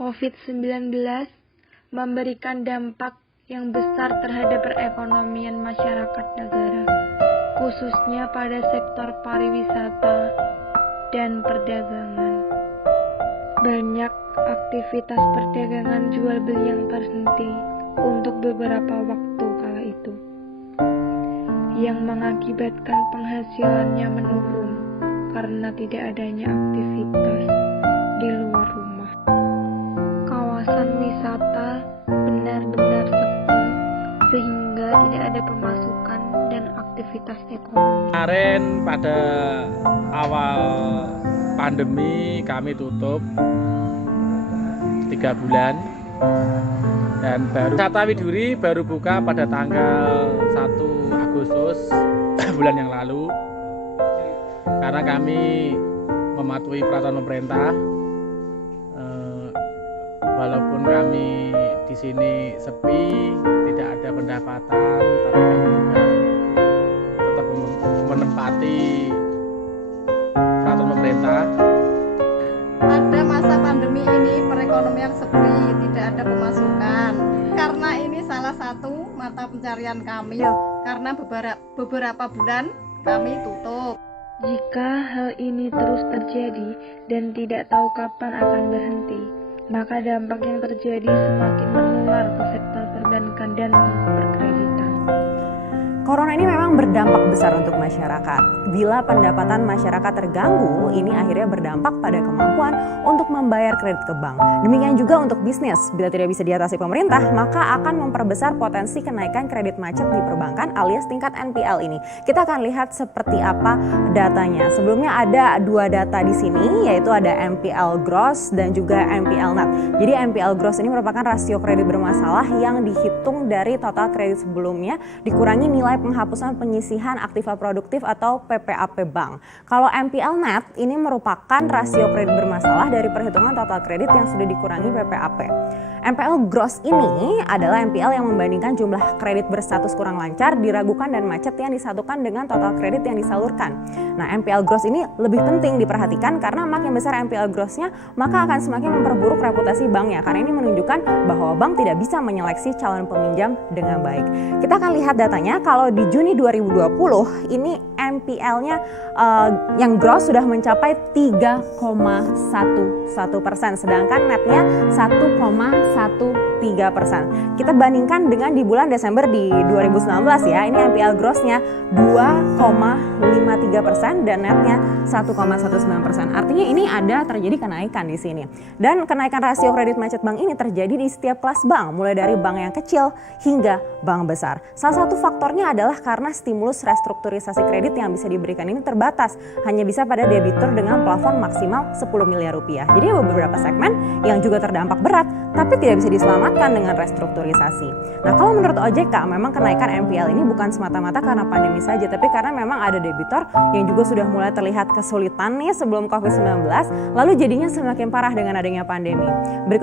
COVID-19 memberikan dampak yang besar terhadap perekonomian masyarakat negara, khususnya pada sektor pariwisata dan perdagangan. Banyak aktivitas perdagangan jual beli yang terhenti untuk beberapa waktu kala itu, yang mengakibatkan penghasilannya menurun karena tidak adanya aktivitas di luar rumah. Kawasan wisata benar-benar sepi sehingga tidak ada pemasukan dan aktivitas ekonomi. Kemarin pada awal pandemi kami tutup 3 bulan dan wisata Widuri baru buka pada tanggal 1 Agustus bulan yang lalu karena kami mematuhi peraturan pemerintah. Walaupun kami di sini sepi, tidak ada pendapatan, tapi kami juga tetap menempati peraturan pemerintah. Pada masa pandemi ini perekonomian sepi, tidak ada pemasukan. Karena ini salah satu mata pencarian kami. Karena beberapa bulan kami tutup. Jika hal ini terus terjadi dan tidak tahu kapan akan berhenti, maka dampak yang terjadi semakin menular ke sektor perbankan dan perkreditan. Corona ini memang berdampak besar untuk masyarakat. Bila pendapatan masyarakat terganggu, ini akhirnya berdampak pada kemampuan untuk membayar kredit ke bank. Demikian juga untuk bisnis. Bila tidak bisa diatasi pemerintah, maka akan memperbesar potensi kenaikan kredit macet di perbankan alias tingkat NPL ini. Kita akan lihat seperti apa datanya. Sebelumnya ada 2 data di sini, yaitu ada NPL gross dan juga NPL net. Jadi NPL gross ini merupakan rasio kredit bermasalah yang dihitung dari total kredit sebelumnya dikurangi nilai penghapusan penyisihan aktiva produktif atau PPAP bank. Kalau NPL net ini merupakan rasio kredit bermasalah dari perhitungan total kredit yang sudah dikurangi PPAP. NPL gross ini adalah NPL yang membandingkan jumlah kredit berstatus kurang lancar, diragukan dan macet yang disatukan dengan total kredit yang disalurkan. Nah, NPL gross ini lebih penting diperhatikan karena makin besar NPL gross-nya, maka akan semakin memperburuk reputasi banknya karena ini menunjukkan bahwa bank tidak bisa menyeleksi calon peminjam dengan baik. Kita akan lihat datanya. Kalau di Juni 2020 ini NPL-nya yang gross sudah mencapai 3,11%, sedangkan netnya 1,13%. Kita bandingkan dengan di bulan Desember di 2019 ya, ini NPL gross-nya 2,53% dan netnya 1,19%. Artinya ini ada terjadi kenaikan di sini. Dan kenaikan rasio kredit macet bank ini terjadi di setiap kelas bank, mulai dari bank yang kecil hingga bank besar. Salah satu faktornya adalah karena stimulus restrukturisasi kredit yang bisa diberikan ini terbatas, hanya bisa pada debitur dengan plafon maksimal 10 miliar rupiah. Jadi beberapa segmen yang juga terdampak berat, tapi tidak bisa diselamatkan dengan restrukturisasi. Nah, kalau menurut OJK memang kenaikan NPL ini bukan semata-mata karena pandemi saja, tapi karena memang ada debitur yang juga sudah mulai terlihat kesulitan nih sebelum COVID-19, lalu jadinya semakin parah dengan adanya pandemi. Berikut